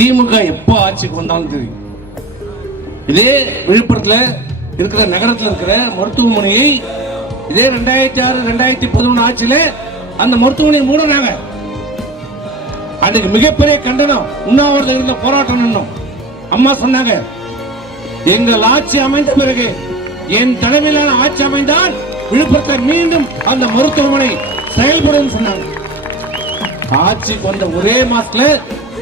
திமுக எப்போ ஆட்சிக்கு வந்தாலும் தெரியும். இதே விழுப்புரத்தில் இருக்கிற நகரத்தில் இருக்கிற மருத்துவமனையை இதே 2006 2011 ஆட்சியில அந்த மருத்துவமனையை மூடுறாங்க. அதுக்கு மிகப்பெரிய கண்டனம், உண்ணாவிரதம் இருந்த போராட்டம் நின்னோம். அம்மா சொன்னாங்க, எங்கள் ஆட்சி அமைந்த பிறகு, என் தலைமையிலான ஆட்சி அமைந்தால் விழுப்புரத்தில் மீண்டும் அந்த மருத்துவமனை செயல்படும் சொன்னாங்க. ஆட்சிக்கு வந்த ஒரே மாசத்துல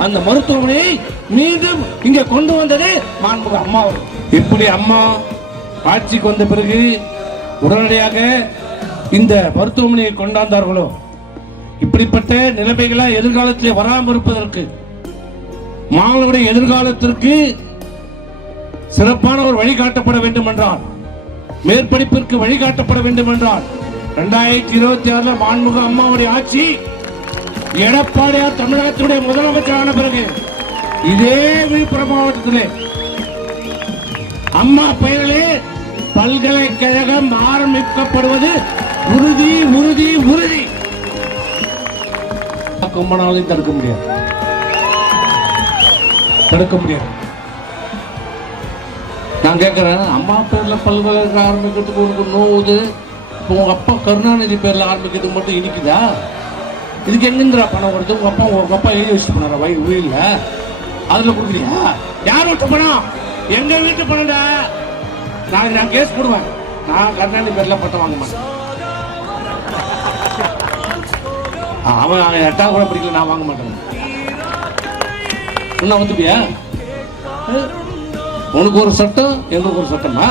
அந்த மருத்துவமனையை மீண்டும் இங்க கொண்டு வந்தது மாண்புமிகு அம்மா. இப்படி அம்மா ஆட்சிக்கு வந்த பிறகு உடனடியாக இந்த மருத்துவமனையை கொண்டாந்தார்களோ, இப்படிப்பட்ட நிலைமைகளா எதிர்காலத்தில் வராமல் இருப்பதற்கு, மாணவருடைய எதிர்காலத்திற்கு சிறப்பான ஒரு வழிகாட்டப்பட வேண்டும் என்றால், மேற்படிப்பிற்கு வழிகாட்டப்பட வேண்டும் என்றால் 2026 மாண்புமிகு அம்மாவுடைய ஆட்சி, எடப்பாடியார் தமிழகத்துடைய முதலமைச்சரான பிறகு இதே விழுப்புரம் மாவட்டத்திலே அம்மா பெயரிலே பல்கலைக்கழகம் ஆரம்பிக்கப்படுவது உறுதி உறுதி உறுதி. கும்பனாலையும் தடுக்க முடியாது, தடுக்க முடியாது. நான் கேட்கிறேன், அம்மா பேர்ல பல்கலைக்கழகம் ஆரம்பிக்கிறதுக்கு உனக்கு நோவுது, உங்க அப்பா கருணாநிதி பேர்ல ஆரம்பிக்கிறதுக்கு மட்டும் இனிக்குதா? இதுக்கு எங்கிருந்தா பணம் வருது? உங்க அப்பா எழுதி வச்சு பண்ணார உயிரில அதுல கொடுக்குறியா? யார் விட்டு பணம்? எங்க வீட்டு பணம்டா. நான் கேஸ் போடுவேன். நான் கருணாநிதி பேர்ல பட்டம் வாங்க மாட்டேன். அவன் 8ஆம் கூட படிக்கல, நான் வாங்க மாட்டேன். என்ன வந்துப்பியா? உனக்கு ஒரு சட்டம், எங்களுக்கு ஒரு சட்டமா?